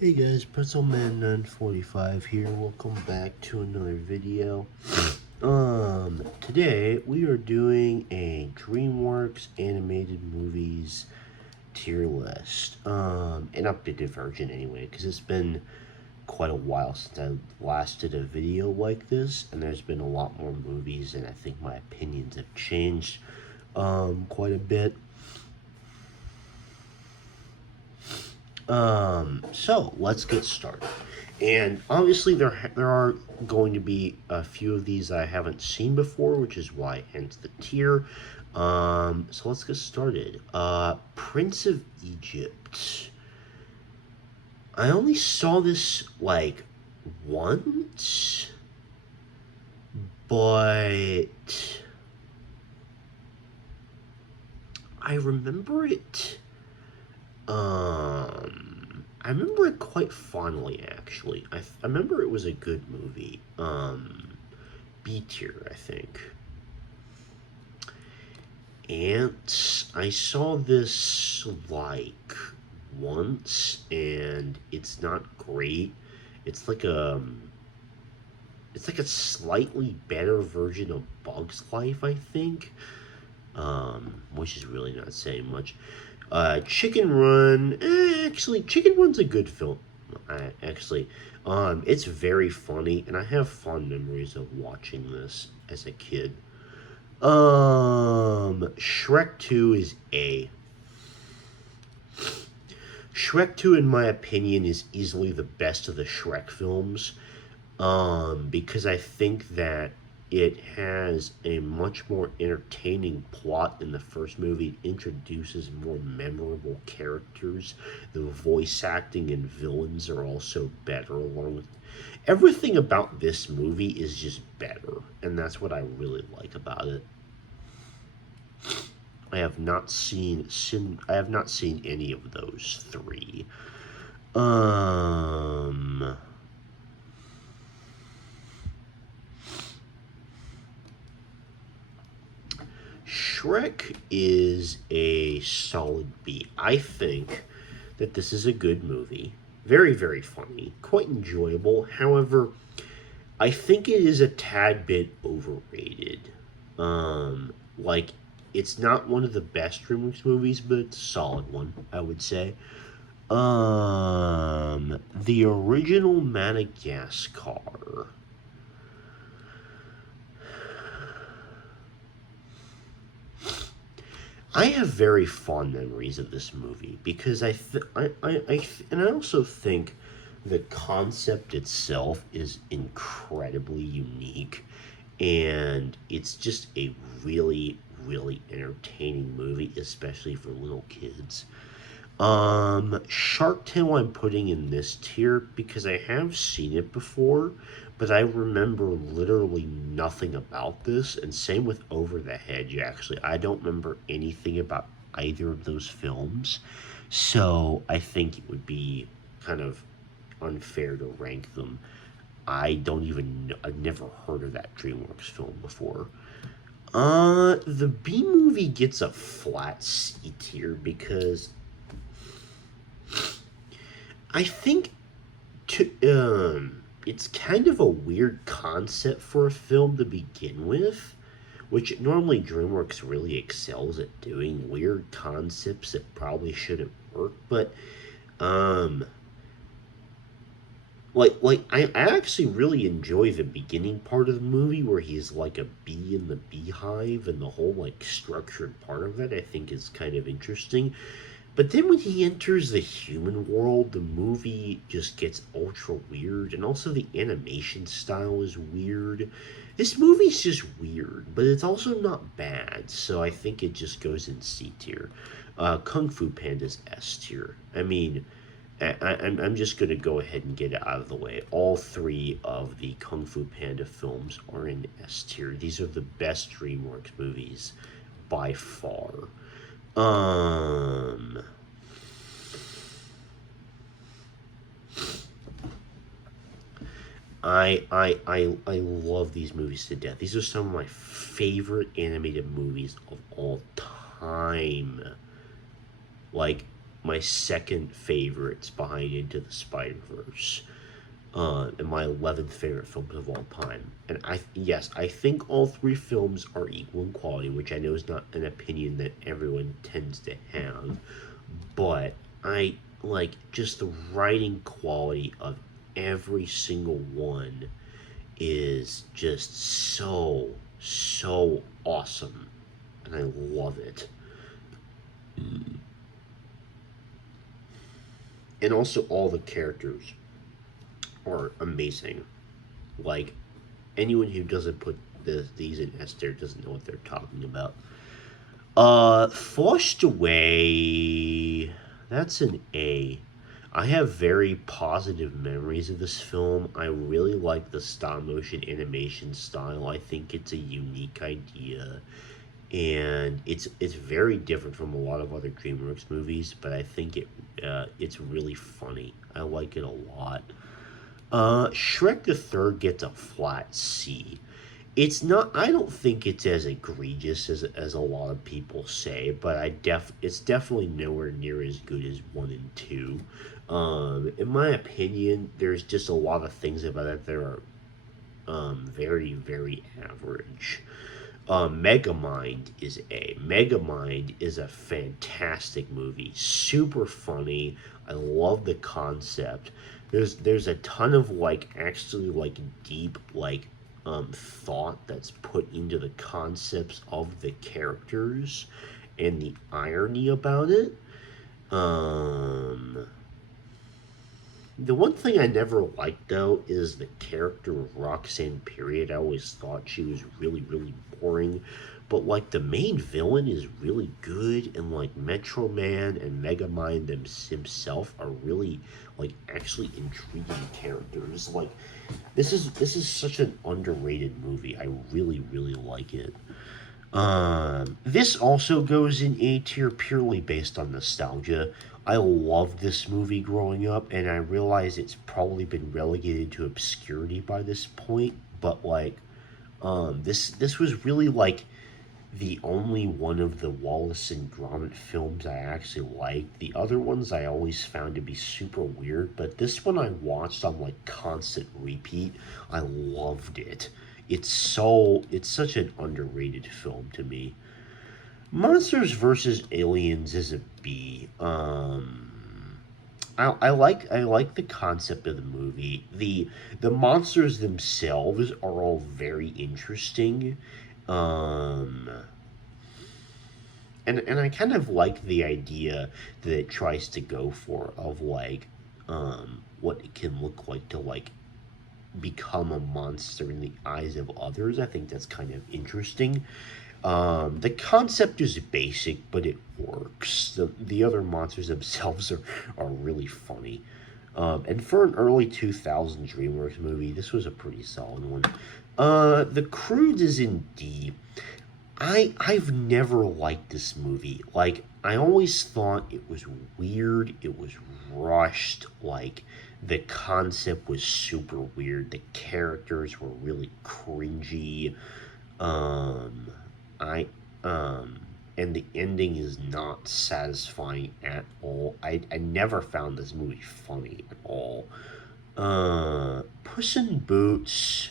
Hey guys, PretzelMan945 here. Welcome back to another video. Today we are doing a DreamWorks animated movies tier list. An updated version anyway, because it's been quite a while since I last did a video like this, and there's been a lot more movies, and I think my opinions have changed, quite a bit. So let's get started. And obviously there are going to be a few of these I haven't seen before, which is why hence the tier. So let's get started. Prince of Egypt. I only saw this like once, but I remember it. I remember it quite fondly, actually. I remember it was a good movie. B tier, I think. Ants. I saw this like once, and it's not great. It's like a, it's like a slightly better version of Bug's Life, I think. Which is really not saying much. Chicken Run. Actually, Chicken Run's a good film. It's very funny, and I have fond memories of watching this as a kid. Shrek 2 is A. Shrek 2, in my opinion, is easily the best of the Shrek films. Because I think that it has a much more entertaining plot than the first movie. It introduces more memorable characters. The voice acting and villains are also better. Along with everything about this movie is just better, and that's what I really like about it. I have not seen any of those three. Um Shrek is a solid B. I think that this is a good movie. Very, very funny. Quite enjoyable. However, I think it is a tad bit overrated. Like, it's not one of the best DreamWorks movies, but it's a solid one, I would say. The original Madagascar. I have very fond memories of this movie because and I also think the concept itself is incredibly unique, and it's just a really, really entertaining movie, especially for little kids. Shark Tale I'm putting in this tier because I have seen it before, but I remember literally nothing about this, and same with Over the Hedge, actually. I don't remember anything about either of those films, so I think it would be kind of unfair to rank them. I've never heard of that DreamWorks film before. The B movie gets a flat C tier because I think it's kind of a weird concept for a film to begin with, which normally DreamWorks really excels at doing weird concepts that probably shouldn't work. But um, I actually really enjoy the beginning part of the movie where he's like a bee in the beehive, and the whole like structured part of that I think is kind of interesting. But then when he enters the human world, the movie just gets ultra weird, and also the animation style is weird. This movie's just weird, but it's also not bad, so I think it just goes in C tier. Kung Fu Panda's S tier. I mean, I'm just going to go ahead and get it out of the way. All three of the Kung Fu Panda films are in S tier. These are the best DreamWorks movies by far. Um, I love these movies to death. These are some of my favorite animated movies of all time. Like, my second favorites behind Into the Spider Verse, and my 11th favorite films of all time. And yes, I think all three films are equal in quality, which I know is not an opinion that everyone tends to have, but I like just the writing quality of every single one is just so awesome, and I love it. And also, all the characters are amazing. Like, anyone who doesn't put these in S tier doesn't know what they're talking about. Forced Away. That's an A. I have very positive memories of this film. I really like the stop motion animation style. I think it's a unique idea, and it's very different from a lot of other DreamWorks movies. But I think it's really funny. I like it a lot. Shrek the Third gets a flat C. It's not. I don't think it's as egregious as a lot of people say, but it's definitely nowhere near as good as one and two. In my opinion, there's just a lot of things about it that are very average. Megamind is A. Megamind is a fantastic movie, super funny. I love the concept. There's a ton of like actually like deep like thought that's put into the concepts of the characters and the irony about it. Um, the one thing I never liked though is the character of Roxanne Period. I always thought she was really boring. But like the main villain is really good, and like Metro Man and Megamind himself are really like actually intriguing characters. Like this is such an underrated movie. I really like it. This also goes in A tier purely based on nostalgia. I loved this movie growing up, and I realize it's probably been relegated to obscurity by this point. But like, this was really like the only one of the Wallace and Gromit films I actually liked. The other ones I always found to be super weird, but this one I watched on like constant repeat. I loved it. It's such an underrated film to me. Monsters versus Aliens is a B. I like the concept of the movie. The monsters themselves are all very interesting. Um, and I kind of like the idea that it tries to go for of like what it can look like to like become a monster in the eyes of others. I think that's kind of interesting. The concept is basic, but it works. The other monsters themselves are really funny. And for an early 2000s DreamWorks movie, this was a pretty solid one. The Croods is in D. I've never liked this movie. Like I always thought it was weird. It was rushed. Like the concept was super weird. The characters were really cringy. Um, I and the ending is not satisfying at all. I never found this movie funny at all. Puss in Boots,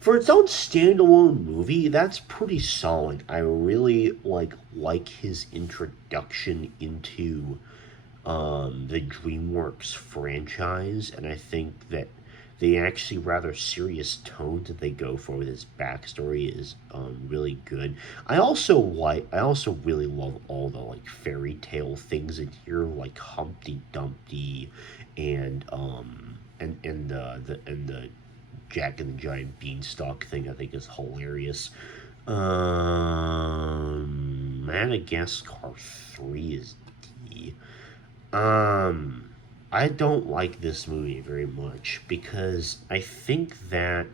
for its own standalone movie, that's pretty solid. I really like his introduction into the DreamWorks franchise, and I think that the actually rather serious tone that they go for with his backstory is really good. I also really love all the like fairy tale things in here, like Humpty Dumpty, and the Jack and the Giant Beanstalk thing. I think is hilarious. Madagascar 3 is D. Um, I don't like this movie very much because I think that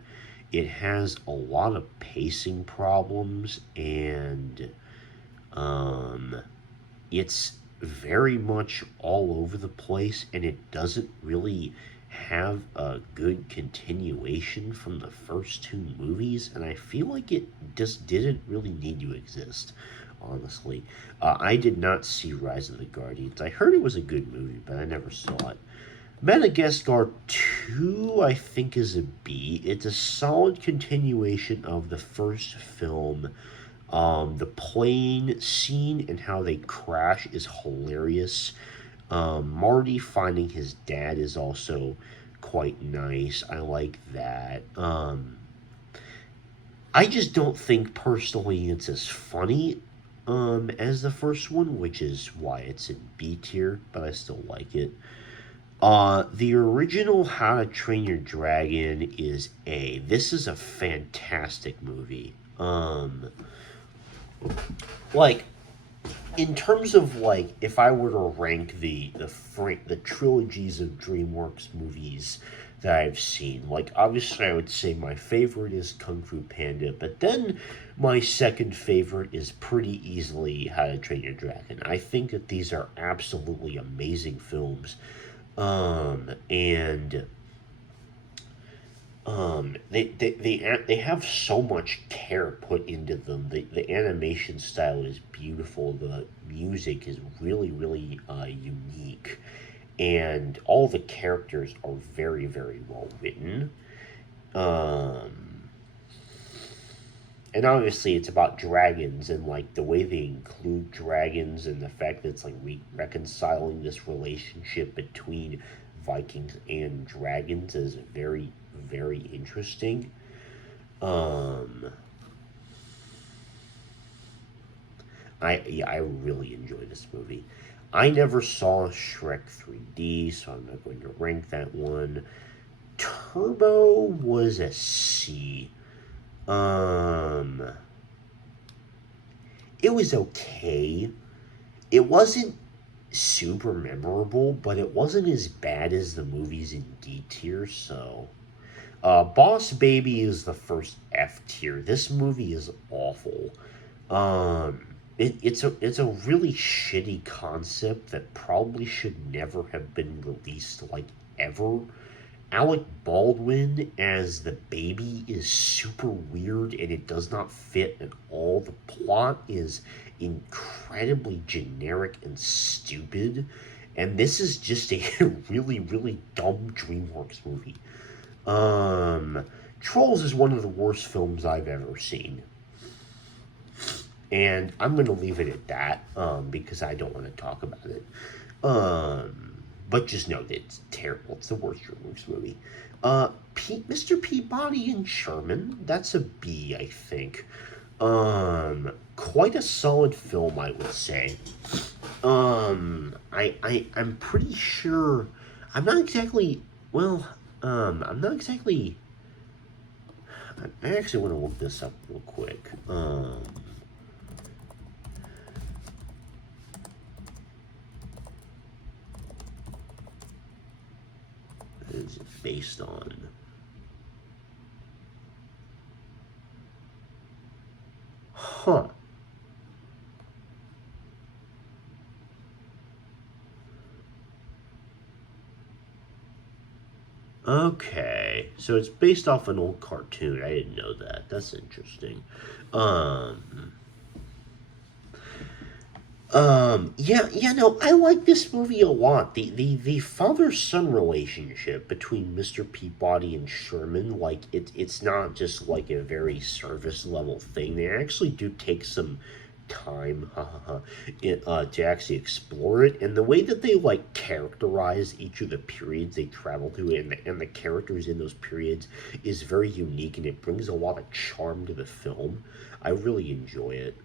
it has a lot of pacing problems, and um, it's very much all over the place, and it doesn't really have a good continuation from the first two movies, and I feel like it just didn't really need to exist. honestly. I did not see Rise of the Guardians. I heard it was a good movie, but I never saw it. Madagascar 2, I think, is a B. It's a solid continuation of the first film. The plane scene and how they crash is hilarious. Marty finding his dad is also quite nice. I like that. I just don't think personally it's as funny as the first one, which is why it's in B tier, but I still like it. The original How to Train Your Dragon is A. This is a fantastic movie. Like in terms of like if I were to rank the trilogies of DreamWorks movies that I've seen, like obviously I would say my favorite is Kung Fu Panda, but then my second favorite is pretty easily How to Train Your Dragon. I think that these are absolutely amazing films. And they have so much care put into them. The animation style is beautiful. The music is really unique, and all the characters are very well written. Um, and obviously it's about dragons and like the way they include dragons and the fact that it's like reconciling this relationship between Vikings and dragons is very interesting. Um, I really enjoy this movie. I never saw Shrek 3D, so I'm not going to rank that one. Turbo was a C. Um, it was okay. It wasn't super memorable, but it wasn't as bad as the movies in D tier. So, Boss Baby is the first F tier. This movie is awful. Um, it's a really shitty concept that probably should never have been released like ever. Alec Baldwin as the baby is super weird and it does not fit at all. The plot is incredibly generic and stupid. And this is just a really dumb DreamWorks movie. Um, Trolls is one of the worst films I've ever seen. And I'm going to leave it at that because I don't want to talk about it. But just know that it's terrible. It's the worst DreamWorks movie. Mr. Peabody and Sherman, that's a B, I think. Quite a solid film, I would say. I'm pretty sure. I'm not exactly. Well, I'm not exactly. I actually want to look this up real quick. Is it based on? Huh. Okay, so it's based off an old cartoon. I didn't know that. That's interesting. Um, yeah, no, I like this movie a lot. The father son relationship between Mr. Peabody and Sherman, like it's not just like a very service level thing. They actually do take some time to actually explore it, and the way that they like characterize each of the periods they travel to and the characters in those periods is very unique, and it brings a lot of charm to the film. I really enjoy it.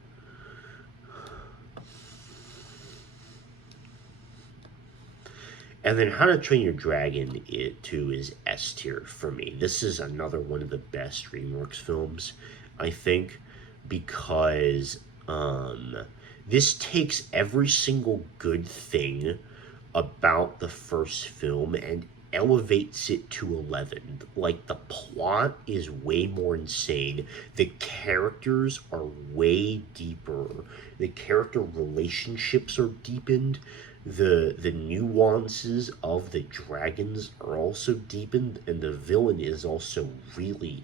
And then How to Train Your Dragon, it too is S tier for me. This is another one of the best DreamWorks films, I think, because this takes every single good thing about the first film and elevates it to 11. Like, the plot is way more insane. The characters are way deeper. The character relationships are deepened. The nuances of the dragons are also deepened, and the villain is also really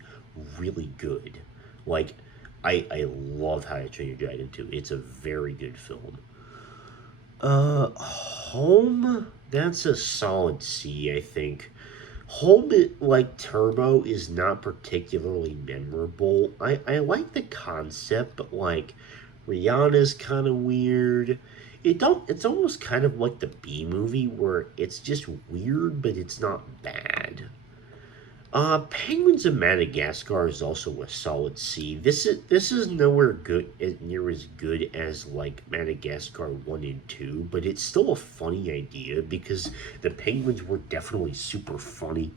good. Like, I love How to Train Your Dragon 2. It's a very good film. Home, that's a solid C, I think. Home, like Turbo, is not particularly memorable. I like the concept, but like Rihanna's kind of weird. It's almost kind of like the B movie where it's just weird, but it's not bad. Penguins of Madagascar is also a solid C. This is nowhere good near as good as like Madagascar 1 and 2, but it's still a funny idea because the penguins were definitely super funny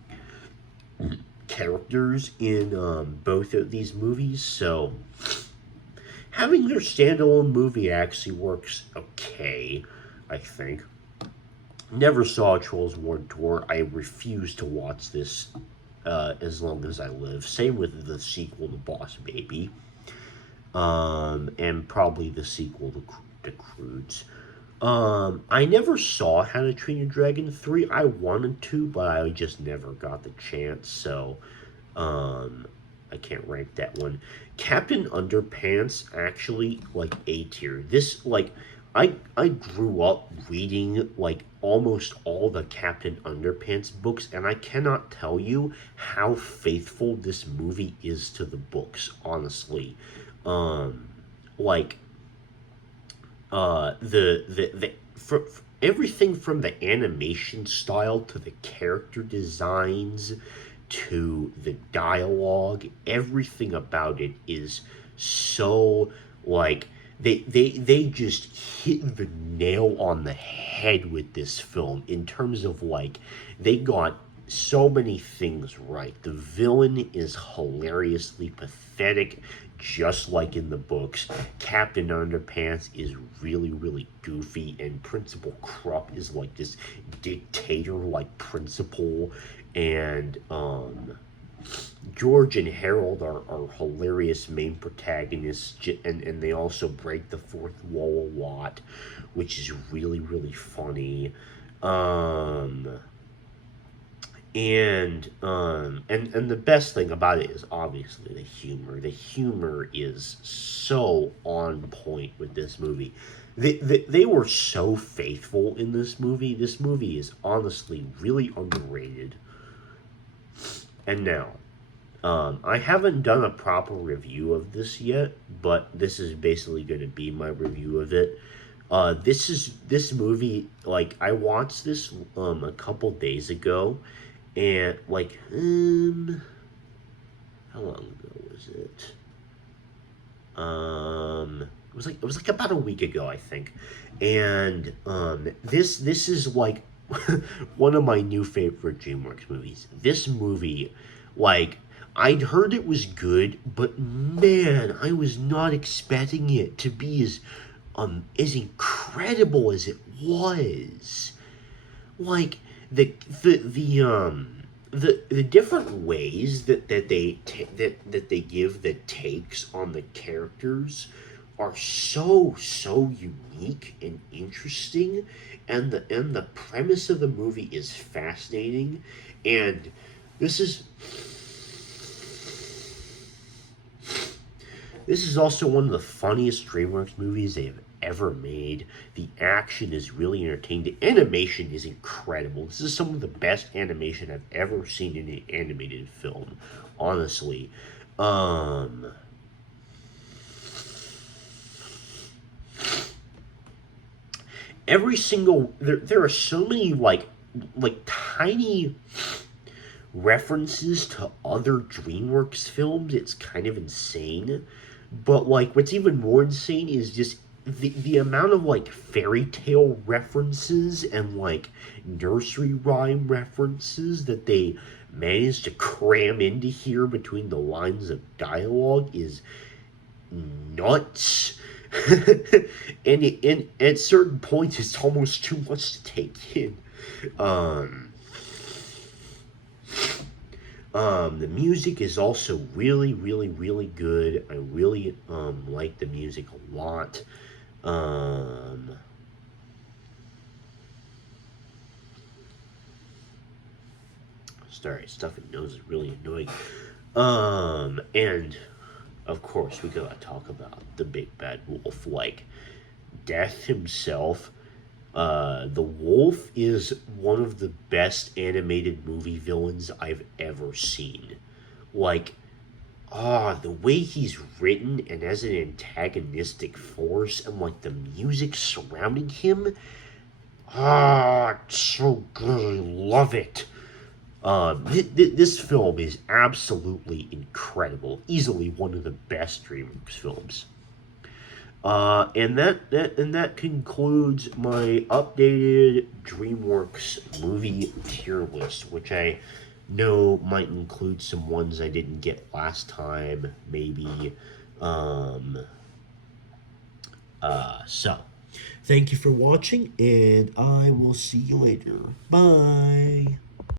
characters in both of these movies. So having their standalone movie actually works okay, I think. Never saw Trolls World Tour. I refuse to watch this as long as I live. Same with the sequel to Boss Baby, and probably the sequel to Croods. I never saw How to Train Your Dragon 3. I wanted to, but I just never got the chance, so I can't rank that one. Captain Underpants actually like A tier. This like I grew up reading like almost all the Captain Underpants books, and I cannot tell you how faithful this movie is to the books, honestly. Um like everything from the animation style to the character designs to the dialogue, everything about it is so like they just hit the nail on the head with this film in terms of like they got so many things right. The villain is hilariously pathetic, just like in the books. Captain Underpants is really, really goofy, and Principal Krupp is like this dictator like principal. And George and Harold are hilarious main protagonists, and they also break the fourth wall a lot, which is really, really funny. Um, and the best thing about it is obviously the humor. The humor is so on point with this movie. They were so faithful in this movie. This movie is honestly really underrated. And now, I haven't done a proper review of this yet, but this is basically going to be my review of it. This movie. Like I watched this a couple days ago, and like how long ago was it? It was like about a week ago, I think, and this is like one of my new favorite DreamWorks movies. This movie, like I'd heard it was good, but man, I was not expecting it to be as incredible as it was. Like the the the the different ways that they give the takes on the characters are so unique and interesting, and the premise of the movie is fascinating. And this is this is also one of the funniest DreamWorks movies they've ever made. The action is really entertaining. The animation is incredible. This is some of the best animation I've ever seen in an animated film, honestly. Um, every single there are so many like tiny references to other DreamWorks films. It's kind of insane. But like what's even more insane is just the amount of like fairy tale references and like nursery rhyme references that they managed to cram into here between the lines of dialogue is nuts. And at certain points it's almost too much to take in. Um the music is also really, really, really good. I really like the music a lot. Um, Sorry, stuffing nose is really annoying. And of course, we gotta talk about the big bad wolf. Like, Death himself, the wolf is one of the best animated movie villains I've ever seen. Like, the way he's written and as an antagonistic force and like the music surrounding him, it's so good. I love it. This film is absolutely incredible. Easily one of the best DreamWorks films. And that concludes my updated DreamWorks movie tier list, which I know might include some ones I didn't get last time, maybe. Um, so, thank you for watching, and I will see you later. Bye.